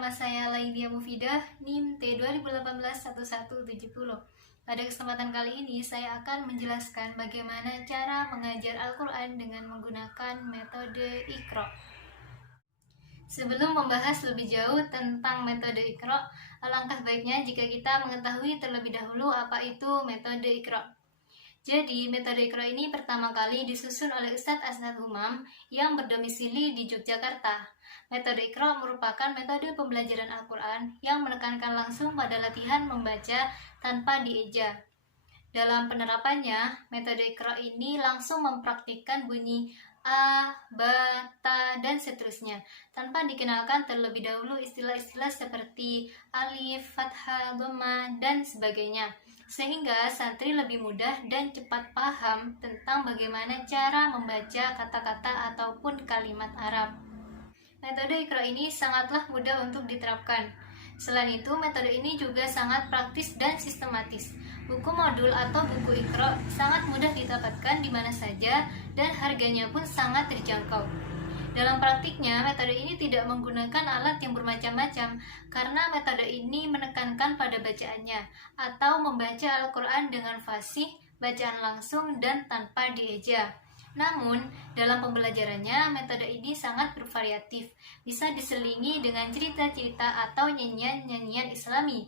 nama saya Laidia Mufidah, NIM T20181170. Pada kesempatan kali ini, saya akan menjelaskan bagaimana cara mengajar Al-Quran dengan menggunakan metode Iqra. Sebelum membahas lebih jauh tentang metode Iqra, alangkah baiknya jika kita mengetahui terlebih dahulu apa itu metode Iqra. Jadi, metode Iqra ini pertama kali disusun oleh Ustadz Asnad Umam yang berdomisili di Yogyakarta. Metode Iqra merupakan metode pembelajaran Al-Quran yang menekankan langsung pada latihan membaca tanpa dieja. Dalam penerapannya, metode Iqra ini langsung mempraktikkan bunyi A, Ba, Ta, dan seterusnya, tanpa dikenalkan terlebih dahulu istilah-istilah seperti alif, fathah, dhamma, dan sebagainya, sehingga santri lebih mudah dan cepat paham tentang bagaimana cara membaca kata-kata ataupun kalimat Arab. Metode Iqra ini sangatlah mudah untuk diterapkan. Selain itu, metode ini juga sangat praktis dan sistematis. Buku modul atau buku Iqra sangat mudah didapatkan di mana saja dan harganya pun sangat terjangkau. Dalam praktiknya, metode ini tidak menggunakan alat yang bermacam-macam karena metode ini menekankan pada bacaannya atau membaca Al-Quran dengan fasih, bacaan langsung, dan tanpa dieja. Namun, dalam pembelajarannya, metode ini sangat bervariatif, bisa diselingi dengan cerita-cerita atau nyanyian-nyanyian Islami,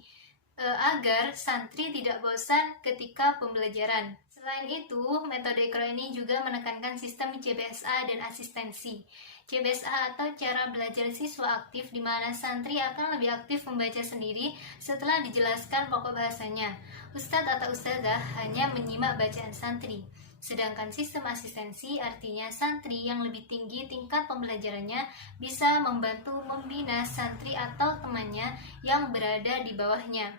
agar santri tidak bosan ketika pembelajaran. Selain itu, metode Iqra ini juga menekankan sistem CBSA dan asistensi. CBSA atau cara belajar siswa aktif, di mana santri akan lebih aktif membaca sendiri setelah dijelaskan pokok bahasanya. Ustadz atau ustadzah hanya menyimak bacaan santri. Sedangkan sistem asistensi artinya santri yang lebih tinggi tingkat pembelajarannya bisa membantu membina santri atau temannya yang berada di bawahnya.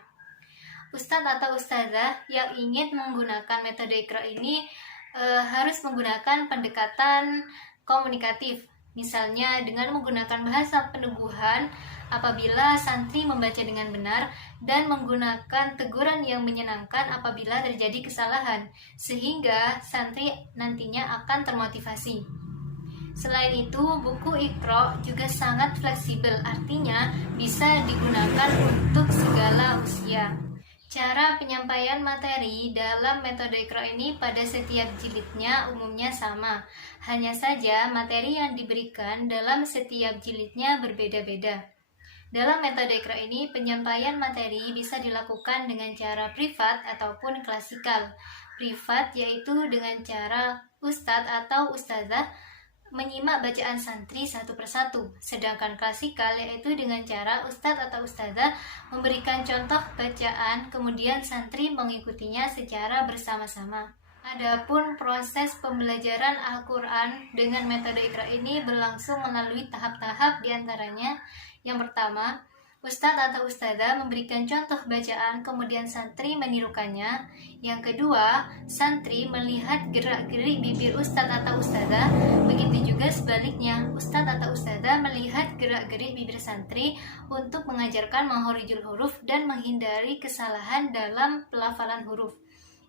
Ustadz atau ustadzah yang ingin menggunakan metode Iqra ini harus menggunakan pendekatan komunikatif, misalnya dengan menggunakan bahasa peneguhan apabila santri membaca dengan benar dan menggunakan teguran yang menyenangkan apabila terjadi kesalahan, sehingga santri nantinya akan termotivasi. Selain itu, buku Iqra juga sangat fleksibel, artinya bisa digunakan untuk segala usia. Cara penyampaian materi dalam metode Iqra ini pada setiap jilidnya umumnya sama. Hanya saja materi yang diberikan dalam setiap jilidnya berbeda-beda. Dalam metode Iqra ini, penyampaian materi bisa dilakukan dengan cara privat ataupun klasikal. Privat yaitu dengan cara ustadz atau ustazah menyimak bacaan santri satu persatu, sedangkan klasikal yaitu dengan cara ustadz atau ustazah memberikan contoh bacaan, kemudian santri mengikutinya secara bersama-sama. Adapun proses pembelajaran Al-Quran dengan metode Iqra ini berlangsung melalui tahap-tahap, diantaranya yang pertama, ustadz atau ustazah memberikan contoh bacaan, kemudian santri menirukannya. Yang kedua, santri melihat gerak-gerik bibir ustadz atau ustazah. Begitu juga sebaliknya, ustadz atau ustazah melihat gerak-gerik bibir santri untuk mengajarkan makhorijul huruf dan menghindari kesalahan dalam pelafalan huruf.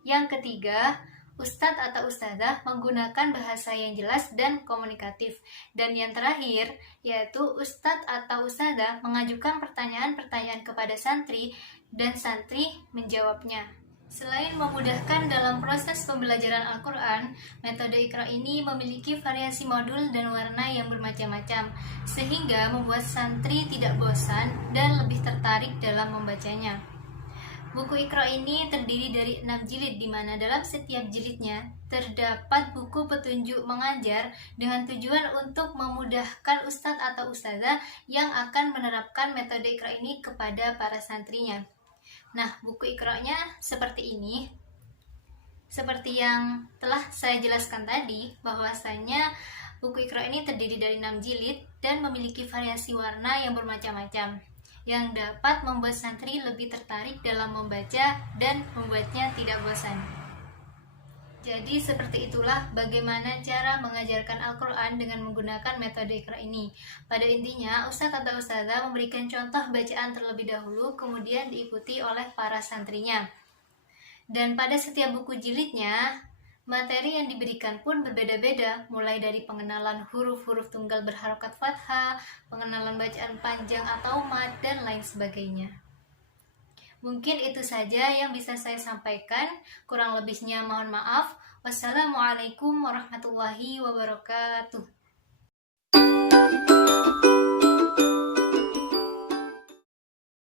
Yang ketiga, ustadz atau ustazah menggunakan bahasa yang jelas dan komunikatif. Dan yang terakhir, yaitu ustadz atau ustazah mengajukan pertanyaan-pertanyaan kepada santri dan santri menjawabnya. Selain memudahkan dalam proses pembelajaran Al-Quran, metode Iqra ini memiliki variasi modul dan warna yang bermacam-macam, sehingga membuat santri tidak bosan dan lebih tertarik dalam membacanya. Buku Iqra ini terdiri dari 6 jilid, di mana dalam setiap jilidnya terdapat buku petunjuk mengajar dengan tujuan untuk memudahkan ustadz atau ustazah yang akan menerapkan metode Iqra ini kepada para santrinya. Nah, buku Iqra-nya seperti ini. Seperti yang telah saya jelaskan tadi, bahwasanya buku Iqra ini terdiri dari 6 jilid dan memiliki variasi warna yang bermacam-macam, yang dapat membuat santri lebih tertarik dalam membaca dan membuatnya tidak bosan. Jadi seperti itulah bagaimana cara mengajarkan Al-Quran dengan menggunakan metode Iqra ini. Pada intinya, ustadz atau ustazah memberikan contoh bacaan terlebih dahulu, kemudian diikuti oleh para santrinya. Dan pada setiap buku jilidnya Materi yang diberikan pun berbeda-beda, mulai dari pengenalan huruf-huruf tunggal berharokat fathah, pengenalan bacaan panjang atau mad, dan lain sebagainya. Mungkin itu saja yang bisa saya sampaikan, kurang lebihnya mohon maaf. Wassalamualaikum warahmatullahi wabarakatuh.